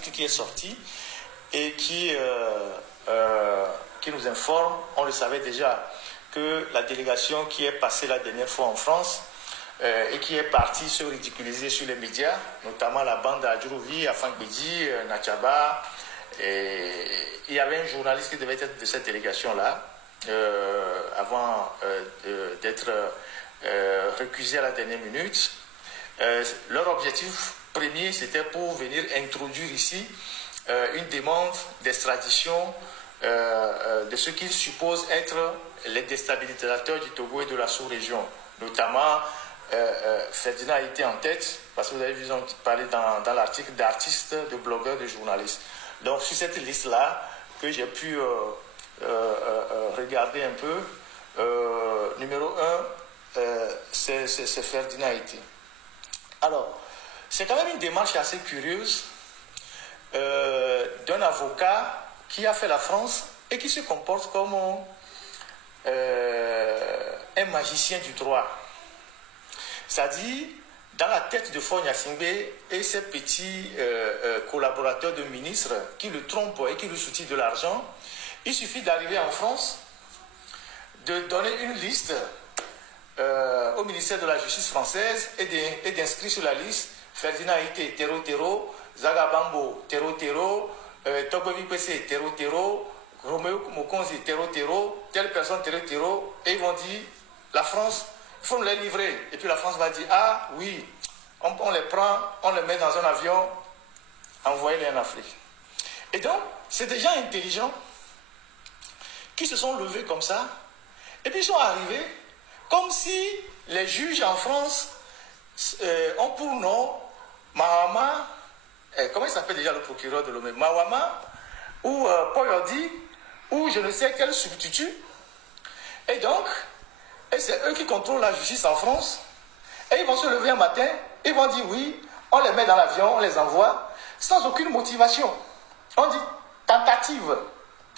qui est sorti et qui nous informe, on le savait déjà, que la délégation qui est passée la dernière fois en France et qui est partie se ridiculiser sur les médias, notamment la bande Adjourouvi, Afangbedi, Nachaba. Il y avait un journaliste qui devait être de cette délégation-là avant d'être recusé à la dernière minute. Leur objectif premier, c'était pour venir introduire ici une demande d'extradition de ce qu'ils supposent être les déstabilisateurs du Togo et de la sous-région. Notamment, Ferdinand a été en tête, parce que vous avez vu, ils ont parlé dans l'article d'artistes, de blogueurs, de journalistes. Donc, sur cette liste-là, que j'ai pu regarder un peu, numéro 1, c'est Ferdinand Haïti. Alors, c'est quand même une démarche assez curieuse d'un avocat qui a fait la France et qui se comporte comme un magicien du droit. C'est-à-dire, dans la tête de Faure Gnassingbé et ses petits collaborateurs de ministres qui le trompent et qui lui soutient de l'argent, il suffit d'arriver en France, de donner une liste au ministère de la Justice française et d'inscrire sur la liste Ferdinand Haïti, Terro, Zagabambo, Terro, Togovi PC, Terro, Roméo Mokonzi, Terro, telle personne, Terro, et ils vont dire, la France, il faut nous les livrer. Et puis la France va dire, ah oui, on les prend, on les met dans un avion, envoyez-les en Afrique. Et donc, c'est des gens intelligents qui se sont levés comme ça, et puis ils sont arrivés comme si les juges en France ont pour nom Mahama, comment il s'appelle déjà le procureur de Lomé, Mahama, ou Poyodi, ou je ne sais quel substitut. Et donc, c'est eux qui contrôlent la justice en France. Et ils vont se lever un matin, ils vont dire oui, on les met dans l'avion, on les envoie, sans aucune motivation. On dit tentative.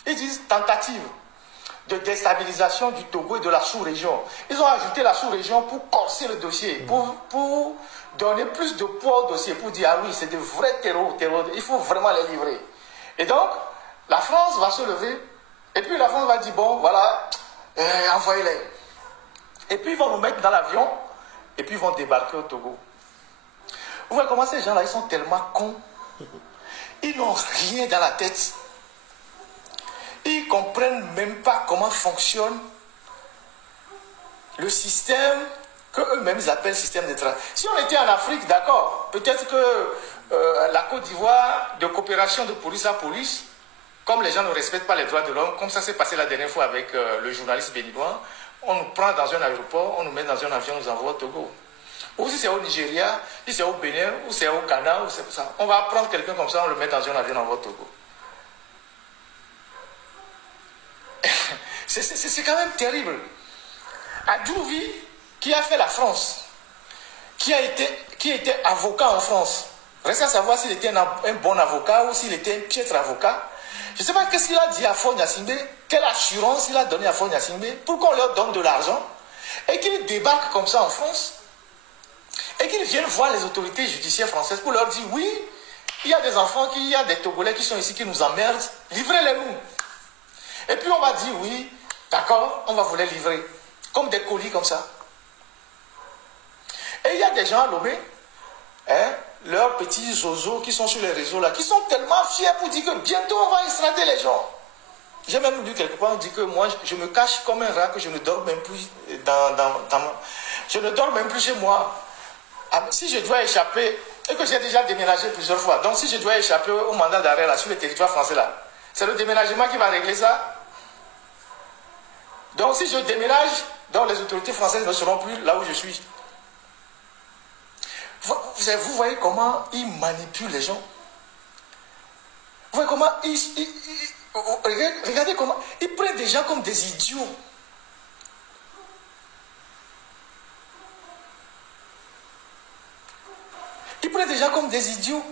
Ils disent tentative de déstabilisation du Togo et de la sous-région. Ils ont ajouté la sous-région pour corser le dossier, pour donner plus de poids au dossier, pour dire, ah oui, c'est de vrais terreaux, il faut vraiment les livrer. Et donc, la France va se lever, et puis la France va dire, bon, voilà, envoyez-les. Et puis ils vont nous mettre dans l'avion, et puis ils vont débarquer au Togo. Vous voyez comment ces gens-là, ils sont tellement cons. Ils n'ont rien dans la tête. Ils ne comprennent même pas comment fonctionne le système qu'eux-mêmes appellent système de travail. Si on était en Afrique, d'accord, peut-être que la Côte d'Ivoire, de coopération de police à police, comme les gens ne respectent pas les droits de l'homme, comme ça s'est passé la dernière fois avec le journaliste béninois, on nous prend dans un aéroport, on nous met dans un avion, on nous envoie au Togo. Ou si c'est au Nigeria, si c'est au Bénin, ou c'est au Ghana, ou c'est ça. On va prendre quelqu'un comme ça, on le met dans un avion, on envoie au Togo. C'est quand même terrible. Adjourouvi, qui a fait la France, qui était avocat en France, reste à savoir s'il était un bon avocat ou s'il était un piètre avocat. Je ne sais pas qu'est-ce qu'il a dit à Faure Gnassingbé, quelle assurance il a donné à Faure Gnassingbé pour qu'on leur donne de l'argent et qu'ils débarquent comme ça en France et qu'ils viennent voir les autorités judiciaires françaises pour leur dire oui, il y a des enfants, il y a des Togolais qui sont ici qui nous emmerdent, livrez-les-nous. Et puis on va dire oui, d'accord, on va vous les livrer, comme des colis comme ça. Et il y a des gens à Lomé, leurs petits zozos qui sont sur les réseaux là, qui sont tellement fiers pour dire que bientôt on va extrader les gens. J'ai même lu quelque part, on dit que moi je me cache comme un rat, que je ne dors même plus je ne dors même plus chez moi. Si je dois échapper, et que j'ai déjà déménagé plusieurs fois, donc si je dois échapper au mandat d'arrêt là, sur le territoire français là, c'est le déménagement qui va régler ça. Donc si je déménage, donc les autorités françaises ne seront plus là où je suis. Vous voyez comment ils manipulent les gens. Vous voyez comment regardez comment ils prennent des gens comme des idiots. Ils prennent des gens comme des idiots.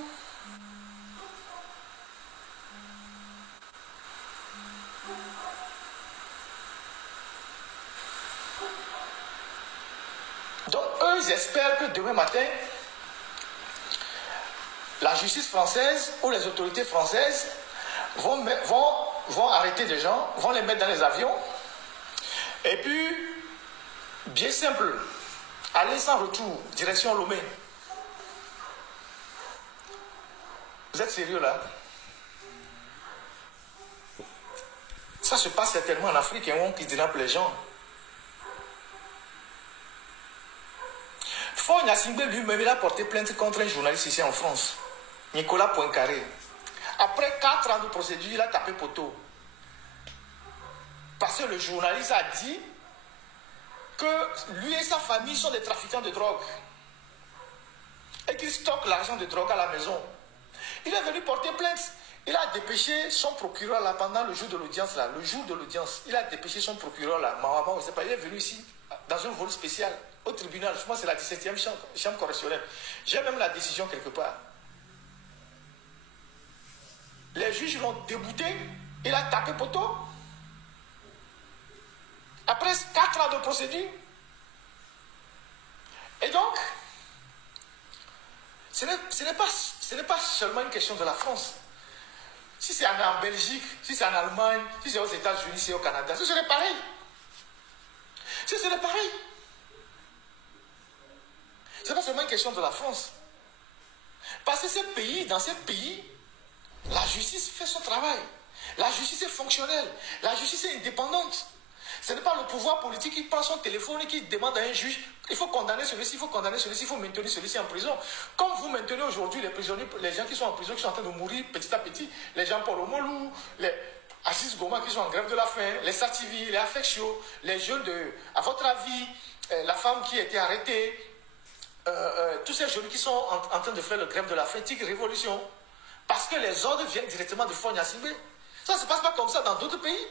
Donc eux, ils espèrent que demain matin, la justice française ou les autorités françaises vont arrêter des gens, vont les mettre dans les avions. Et puis, bien simple, aller sans retour, direction Lomé. Vous êtes sérieux là? Ça se passe certainement en Afrique, on kidnappe les gens. Faure Gnassingbé lui-même, il a porté plainte contre un journaliste ici en France, Nicolas Poincaré. Après 4 ans de procédure, il a tapé poteau. Parce que le journaliste a dit que lui et sa famille sont des trafiquants de drogue. Et qu'ils stockent l'argent de drogue à la maison. Il est venu porter plainte. Il a dépêché son procureur là pendant le jour de l'audience là. Le jour de l'audience, il a dépêché son procureur là. Maman, je sais pas, il est venu ici dans un vol spécial au tribunal. Je pense que c'est la 17e chambre correctionnelle. J'ai même la décision quelque part. Les juges l'ont débouté. Il a tapé poteau. Après 4 ans de procédure. Et donc, ce n'est pas seulement une question de la France. Si c'est en Belgique, si c'est en Allemagne, si c'est aux États-Unis, si c'est au Canada, ce serait pareil. Ce serait pareil. Ce n'est pas seulement une question de la France. Parce que dans ces pays, la justice fait son travail. La justice est fonctionnelle. La justice est indépendante. Ce n'est pas le pouvoir politique qui prend son téléphone et qui demande à un juge, il faut condamner celui-ci, il faut condamner celui-ci, il faut maintenir celui-ci en prison. Comme vous maintenez aujourd'hui les prisonniers, les gens qui sont en prison, qui sont en train de mourir petit à petit, les Jean-Paul Omolou, les Assis Goma qui sont en grève de la faim, les Sativi, les Affectio, les jeunes de... À votre avis, la femme qui a été arrêtée, tous ces jeunes qui sont en train de faire le grève de la faim, tique révolution, parce que les ordres viennent directement de Faure Gnassingbé. Ça ne se passe pas comme ça dans d'autres pays.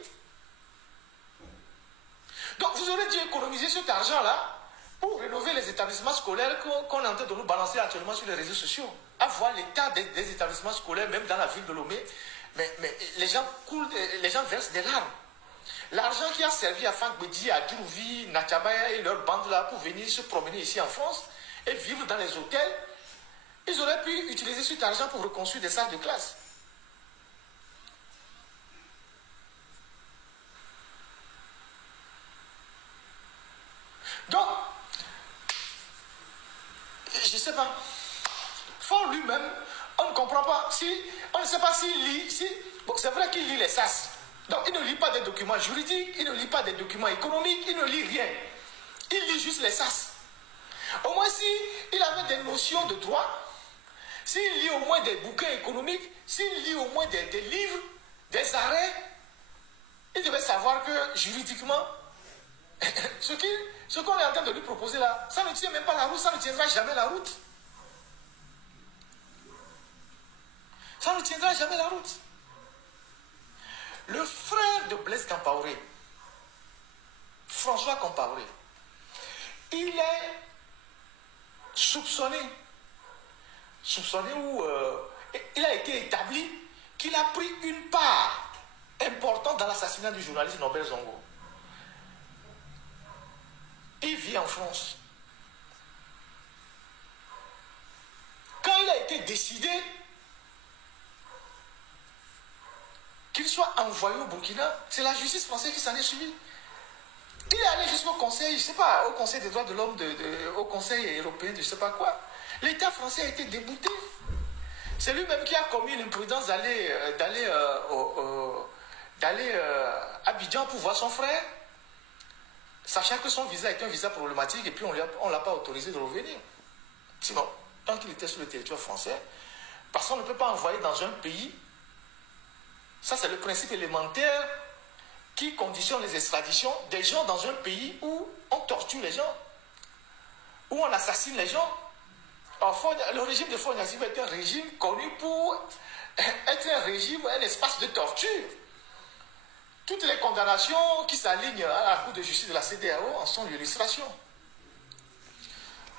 Donc vous aurez dû économiser cet argent-là pour rénover les établissements scolaires qu'on est en train de nous balancer actuellement sur les réseaux sociaux. À voir l'état des établissements scolaires, même dans la ville de Lomé, mais les gens versent des larmes. L'argent qui a servi à Franck Bédi, à Djourouvi, Natchabaya et leur bande là pour venir se promener ici en France et vivre dans les hôtels, ils auraient pu utiliser cet argent pour reconstruire des salles de classe. Donc, je ne sais pas. Faure lui-même, on ne comprend pas. On ne sait pas s'il lit. Bon, c'est vrai qu'il lit les SAS. Donc, il ne lit pas des documents juridiques, il ne lit pas des documents économiques, il ne lit rien. Il lit juste les SAS. Au moins, s'il avait des notions de droit, s'il lit au moins des bouquins économiques, s'il lit au moins des livres, des arrêts, il devait savoir que juridiquement, ce qu'on est en train de lui proposer là, ça ne tient même pas la route, ça ne tiendra jamais la route. Ça ne tiendra jamais la route. Le frère de Blaise Compaoré, François Compaoré, il est soupçonné ou il a été établi qu'il a pris une part importante dans l'assassinat du journaliste Norbert Zongo. Il vit en France. Quand il a été décidé qu'il soit envoyé au Burkina, c'est la justice française qui s'en est suivie. Il est allé jusqu'au Conseil, je ne sais pas, au Conseil des droits de l'homme, au Conseil européen, de je ne sais pas quoi. L'État français a été débouté. C'est lui-même qui a commis l'imprudence d'aller à Abidjan pour voir son frère, sachant que son visa est un visa problématique et puis on ne l'a pas autorisé de revenir. Sinon, tant qu'il était sur le territoire français, parce qu'on ne peut pas envoyer dans un pays, ça c'est le principe élémentaire qui conditionne les extraditions des gens dans un pays où on torture les gens, où on assassine les gens. Le régime de Faure Gnassingbé est un régime connu pour être un régime, un espace de torture. Toutes les condamnations qui s'alignent à la Cour de justice de la CEDEAO en sont l'illustration.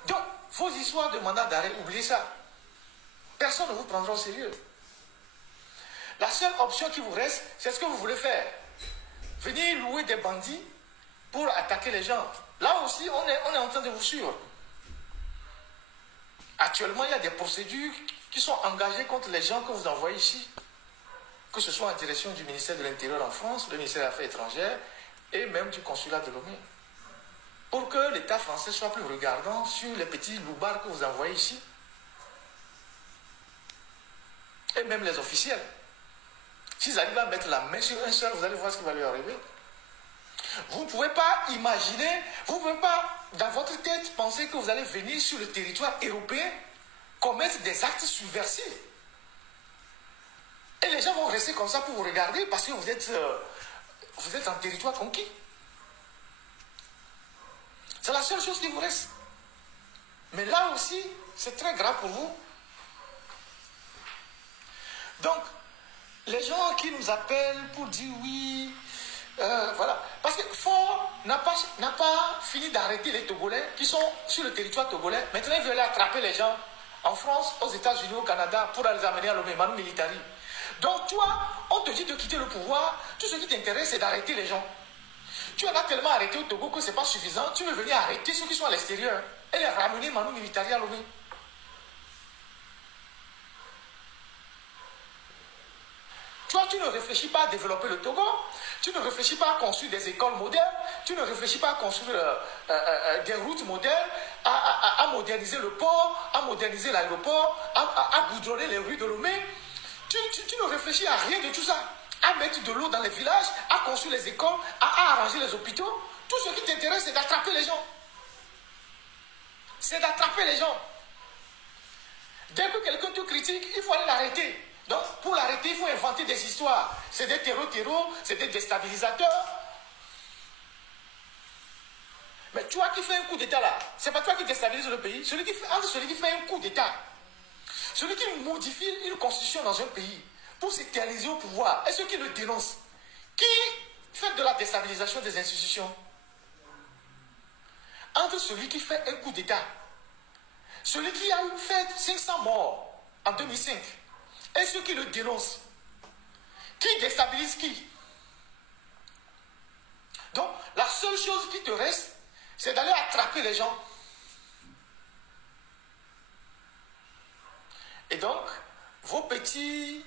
Donc, vos histoires de mandat d'arrêt, oubliez ça. Personne ne vous prendra au sérieux. La seule option qui vous reste, c'est ce que vous voulez faire. Venir louer des bandits pour attaquer les gens. Là aussi, on est en train de vous suivre. Actuellement, il y a des procédures qui sont engagées contre les gens que vous envoyez ici, que ce soit en direction du ministère de l'Intérieur en France, le ministère des Affaires étrangères et même du consulat de Lomé, pour que l'État français soit plus regardant sur les petits loupards que vous envoyez ici, et même les officiels. S'ils arrivent à mettre la main sur un seul, vous allez voir ce qui va lui arriver. Vous ne pouvez pas imaginer, vous ne pouvez pas, dans votre tête, penser que vous allez venir sur le territoire européen commettre des actes subversifs. Et les gens vont rester comme ça pour vous regarder parce que vous êtes en territoire conquis. C'est la seule chose qui vous reste. Mais là aussi, c'est très grave pour vous. Donc, les gens qui nous appellent pour dire oui, voilà. Parce que Faure n'a pas fini d'arrêter les Togolais qui sont sur le territoire togolais. Maintenant, ils veulent attraper les gens en France, aux États-Unis, au Canada, pour les amener à Lomé, Manu Militari. Donc, toi, on te dit de quitter le pouvoir. Tout ce qui t'intéresse, c'est d'arrêter les gens. Tu en as tellement arrêté au Togo que ce n'est pas suffisant. Tu veux venir arrêter ceux qui sont à l'extérieur et les ramener Manu Militari à Lomé. Toi, tu ne réfléchis pas à développer le Togo, tu ne réfléchis pas à construire des écoles modernes, tu ne réfléchis pas à construire des routes modernes, à moderniser le port, à moderniser l'aéroport, à goudronner les rues de Lomé. Tu ne réfléchis à rien de tout ça. À mettre de l'eau dans les villages, à construire les écoles, à arranger les hôpitaux. Tout ce qui t'intéresse, c'est d'attraper les gens. C'est d'attraper les gens. Dès que quelqu'un te critique, il faut aller l'arrêter. Donc, pour l'arrêter, il faut inventer des histoires. C'est des terreaux, c'est des déstabilisateurs. Mais toi qui fais un coup d'État là, c'est pas toi qui déstabilise le pays. Celui qui fait un coup d'État, celui qui modifie une constitution dans un pays pour s'éterniser au pouvoir, et ceux qui le dénoncent, qui fait de la déstabilisation des institutions. Entre celui qui fait un coup d'État, celui qui a fait 500 morts en 2005, et ceux qui le dénoncent, qui déstabilise qui? Donc, la seule chose qui te reste, c'est d'aller attraper les gens. Et donc, vos petits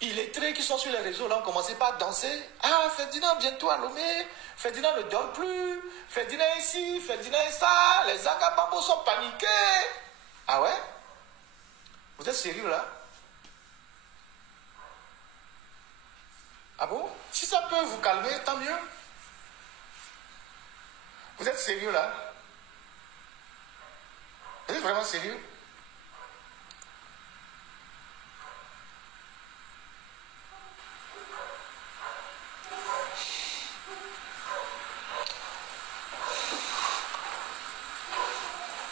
illettrés qui sont sur les réseaux, là, ont commencé par danser. Ah, Ferdinand, bientôt à Lomé. Ferdinand ne dort plus. Ferdinand ici, Ferdinand ça. Les Agabambos sont paniqués. Ah ouais? Vous êtes sérieux là? Ah bon? Si ça peut vous calmer, tant mieux. Vous êtes sérieux là? Vous êtes vraiment sérieux?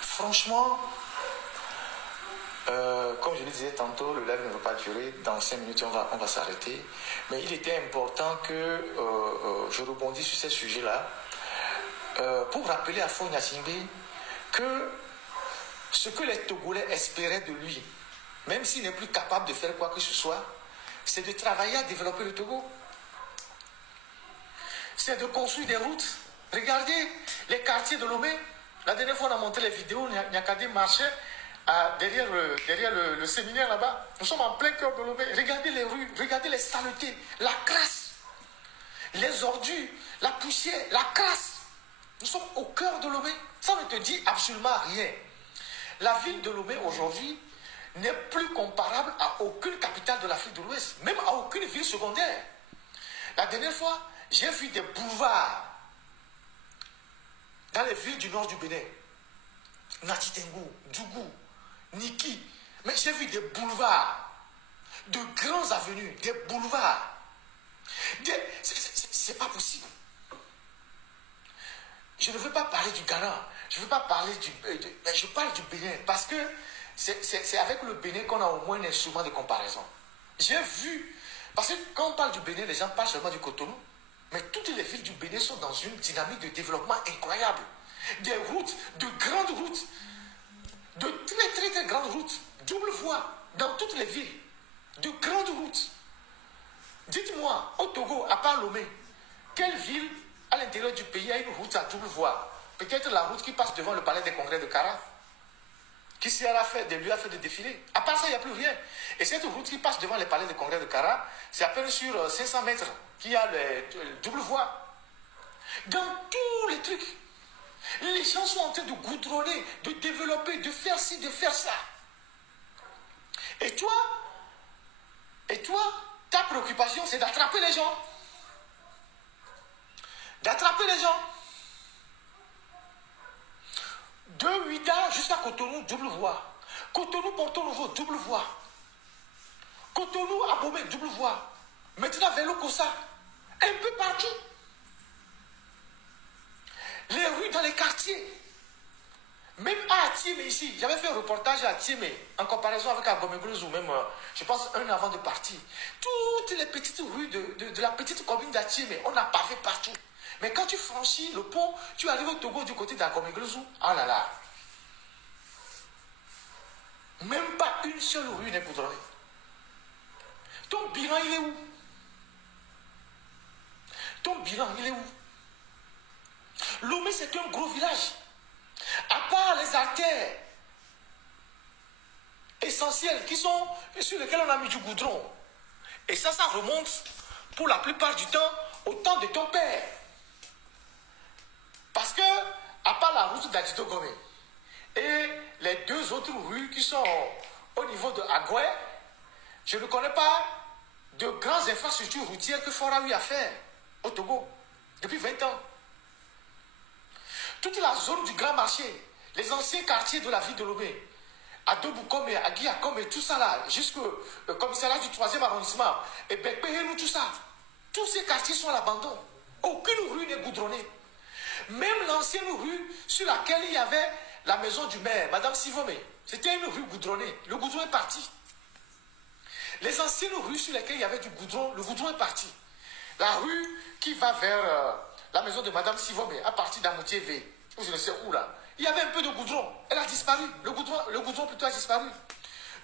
Franchement, comme je le disais tantôt, le live ne va pas durer. Dans 5 minutes, on va s'arrêter. Mais il était important que je rebondisse sur ces sujets-là pour rappeler à Faure Gnassingbé que ce que les Togolais espéraient de lui, même s'il n'est plus capable de faire quoi que ce soit, c'est de travailler à développer le Togo. C'est de construire des routes. Regardez les quartiers de Lomé. La dernière fois, on a montré les vidéos, Niakade marchait derrière le séminaire là-bas. Nous sommes en plein cœur de Lomé. Regardez les rues, regardez les saletés, la crasse, les ordures, la poussière, la crasse. Nous sommes au cœur de Lomé. Ça ne te dit absolument rien. La ville de Lomé aujourd'hui n'est plus comparable à aucune capitale de l'Afrique de l'Ouest, même à aucune ville secondaire. La dernière fois, j'ai vu des boulevards dans les villes du nord du Bénin. Natitengu, Djougou, Niki. Mais j'ai vu des boulevards, de grandes avenues, des boulevards. C'est pas possible. Je ne veux pas parler du Ghana, je ne veux pas parler mais je parle du Bénin parce que c'est avec le Bénin qu'on a au moins un instrument de comparaison. J'ai vu, parce que quand on parle du Bénin, les gens parlent seulement du Cotonou, mais toutes les villes du Bénin sont dans une dynamique de développement incroyable. Des routes, de grandes routes, de très très très grandes routes, double voie dans toutes les villes, de grandes routes. Dites-moi, au Togo, à part Lomé, quelle ville à l'intérieur du pays a une route à double voie? Peut-être la route qui passe devant le palais des congrès de Kara. qui lui a fait des défilés. À part ça, il n'y a plus rien. Et cette route qui passe devant les palais de congrès de Kara, c'est à peine sur 500 mètres qu'il y a le double voie. Dans tous les trucs, les gens sont en train de goudronner, de développer, de faire ci, de faire ça. Et toi, ta préoccupation, c'est d'attraper les gens. D'attraper les gens. De Ouida jusqu'à Cotonou, double voie. Cotonou, Porto Nouveau, double voie. Cotonou, Abomey, double voie. Maintenant, vers le Kossa, un peu partout. Les rues dans les quartiers. Même à Atiémé ici, j'avais fait un reportage à Atiémé, en comparaison avec Agomeglouz ou même, je pense, un avant de partir. Toutes les petites rues de la petite commune d'Atiémé, on a pavé partout. Mais quand tu franchis le pont, tu arrives au Togo du côté d'Agomeglouz, ah là là. Même pas une seule rue n'est goudronnée. Ton bilan, il est où? Ton bilan, il est où? Lomé, c'est un gros village. À part les artères essentielles sur lesquelles on a mis du goudron. Et ça remonte pour la plupart du temps au temps de ton père. Parce que, à part la route d'Adito Gomé et les deux autres rues qui sont au niveau de Agoué, je ne connais pas de grandes infrastructures routières que Fora a eu à faire au Togo depuis 20 ans. Toute la zone du Grand Marché, les anciens quartiers de la ville de Lomé, à Doboukom et à Guiakom et tout ça là, jusqu'au commissariat du 3e arrondissement, et Bekpéhénou, tout ça, tous ces quartiers sont à l'abandon. Aucune rue n'est goudronnée. Même l'ancienne rue sur laquelle il y avait la maison du maire, Madame Sivomé, c'était une rue goudronnée. Le goudron est parti. Les anciennes rues sur lesquelles il y avait du goudron, le goudron est parti. La rue qui va vers la maison de Madame Sivomé, à partir d'Amoutier V, ou je ne sais où là, il y avait un peu de goudron. Elle a disparu. Le goudron plutôt a disparu.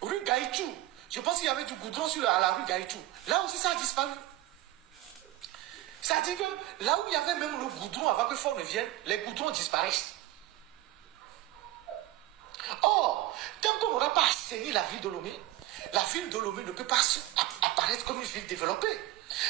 Rue Gaïchou, je pense qu'il y avait du goudron sur la rue Gaïchou. Là aussi, ça a disparu. Ça dit que là où il y avait même le goudron avant que Fort ne vienne, les goudrons disparaissent. Or, tant qu'on n'aura pas assaini la ville de Lomé, la ville de Lomé ne peut pas apparaître comme une ville développée.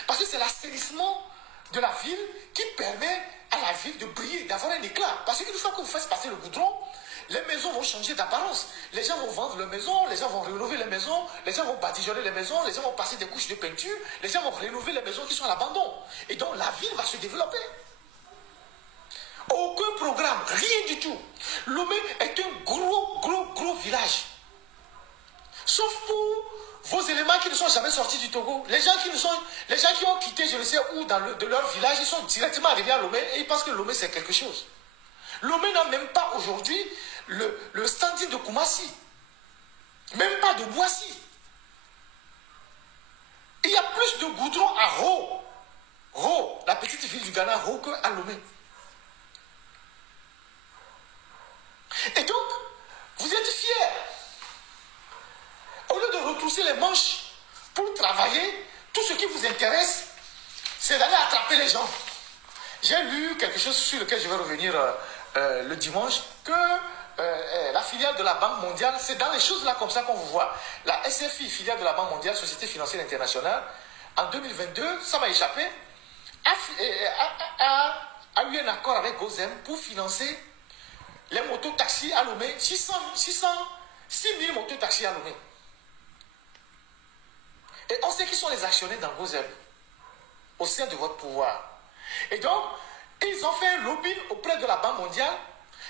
Parce que c'est l'assainissement de la ville qui permet à la ville de briller, d'avoir un éclat. Parce qu'une fois que vous faites passer le goudron, les maisons vont changer d'apparence. Les gens vont vendre leurs maisons, les gens vont rénover les maisons, les gens vont badigeonner les maisons, les gens vont passer des couches de peinture, les gens vont rénover les maisons qui sont à l'abandon. Et donc la ville va se développer. Aucun programme, rien du tout. Lomé est un gros village. Sauf pour vos éléments qui ne sont jamais sortis du Togo. Les gens qui ont quitté, je ne sais où, de leur village, ils sont directement arrivés à Lomé et ils pensent que Lomé c'est quelque chose. Lomé n'a même pas aujourd'hui le standing de Koumassi. Même pas de Boissy. Il y a plus de goudron à Ro, la petite ville du Ghana, Ro, qu'à Lomé. Et donc, vous êtes fiers. Au lieu de retrousser les manches pour travailler, tout ce qui vous intéresse, c'est d'aller attraper les gens. J'ai lu quelque chose sur lequel je vais revenir le dimanche, que la filiale de la Banque mondiale, c'est dans les choses là comme ça qu'on vous voit. La SFI, filiale de la Banque mondiale, Société financière internationale, en 2022, ça m'a échappé, a eu un accord avec Gozem pour financer les motos-taxis à Lomé, 6 000 motos-taxis à Lomé. Et on sait qui sont les actionnaires dans Gozem, au sein de votre pouvoir. Et donc, ils ont fait un lobbying auprès de la Banque mondiale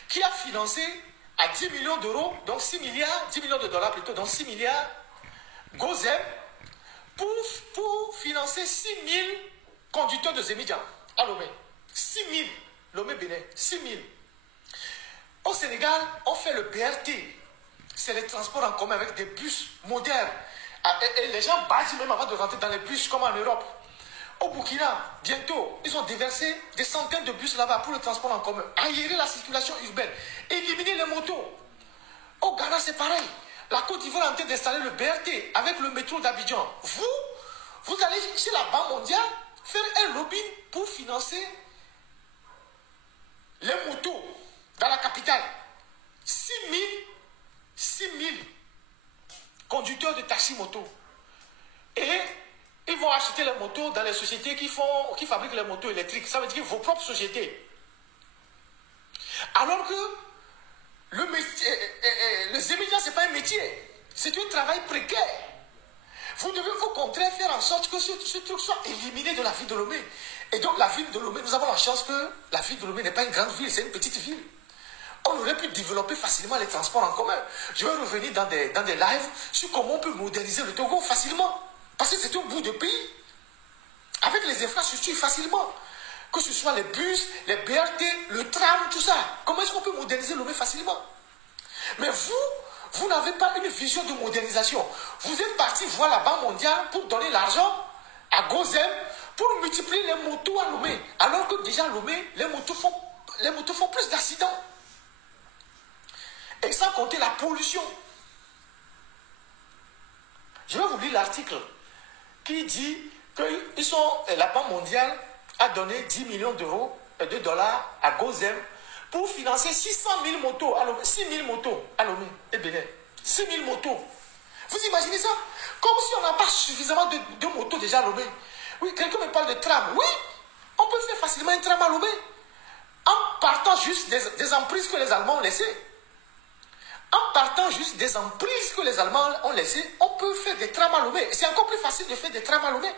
qui a financé à 10 millions d'euros, donc 10 millions de dollars plutôt, donc 6 milliards, Gozem, pour financer 6 000 conducteurs de Zémidian à Lomé. 6 000, Lomé Bénin, 6 000. Au Sénégal, on fait le BRT. C'est les transports en commun avec des bus modernes. Et les gens bâtissent même avant de rentrer dans les bus comme en Europe. Au Burkina, bientôt, ils ont déversé des centaines de bus là-bas pour le transport en commun. Aérer la circulation urbaine. Éliminer les motos. Au Ghana, c'est pareil. La Côte d'Ivoire est en train d'installer le BRT avec le métro d'Abidjan. Vous allez chez la Banque mondiale faire un lobbying pour financer les motos dans la capitale. 6 6 000 conducteurs de taxi-moto. Et ils vont acheter les motos dans les sociétés qui fabriquent les motos électriques. Ça veut dire vos propres sociétés. Alors que les émigrants, ce n'est pas un métier. C'est un travail précaire. Vous devez au contraire faire en sorte que ce truc soit éliminé de la ville de Lomé. Et donc la ville de Lomé, nous avons la chance que la ville de Lomé n'est pas une grande ville, c'est une petite ville. On aurait pu développer facilement les transports en commun. Je vais revenir dans des lives sur comment on peut moderniser le Togo facilement. Parce que c'est un bout de pays. Avec les infrastructures facilement. Que ce soit les bus, les BRT, le tram, tout ça. Comment est-ce qu'on peut moderniser Lomé facilement? Mais vous n'avez pas une vision de modernisation. Vous êtes parti voir la Banque mondiale pour donner l'argent à Gozem pour multiplier les motos à Lomé. Alors que déjà à Lomé, les motos font plus d'accidents. Et sans compter la pollution. Je vais vous lire l'article qui dit que la Banque mondiale a donné 10 millions d'euros, de dollars à Gozem pour financer 600 000 motos à Lomé, 6 000 motos à Lomé et Bénin. 6 000 motos. Vous imaginez ça? Comme si on n'a pas suffisamment de motos déjà à Lomé. Oui, quelqu'un me parle de tram. Oui, on peut faire facilement un tram à Lomé. En partant juste des emprises que les Allemands ont laissées. En partant juste des emprises que les Allemands ont laissées, on peut faire des trams à Lomé. C'est encore plus facile de faire des trams à Lomé.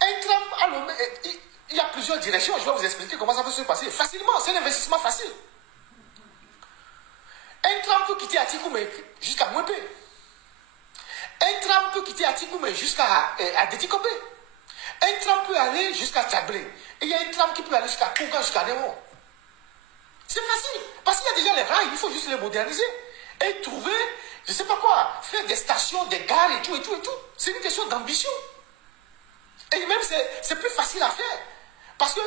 Un tram à Lomé, il y a plusieurs directions. Je vais vous expliquer comment ça peut se passer. Facilement, c'est un investissement facile. Un tram peut quitter Atikoumé jusqu'à Mwepé. Un tram peut quitter Atikoumé jusqu'à Détikopé. Un tram peut aller jusqu'à Tchablé. Et il y a un tram qui peut aller jusqu'à Kouga, jusqu'à Néon. C'est facile. Parce qu'il y a déjà les rails, il faut juste les moderniser. Et trouver, je ne sais pas quoi, faire des stations, des gares et tout, et tout, et tout. C'est une question d'ambition. Et même, c'est plus facile à faire. Parce que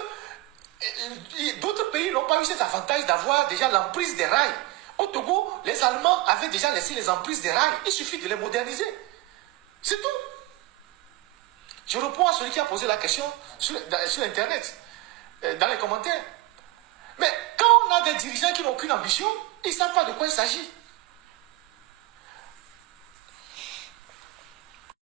d'autres pays n'ont pas eu cet avantage d'avoir déjà l'emprise des rails. Au Togo, les Allemands avaient déjà laissé les emprises des rails. Il suffit de les moderniser. C'est tout. Je réponds à celui qui a posé la question sur Internet, dans les commentaires. Mais quand on a des dirigeants qui n'ont aucune ambition, ils ne savent pas de quoi il s'agit.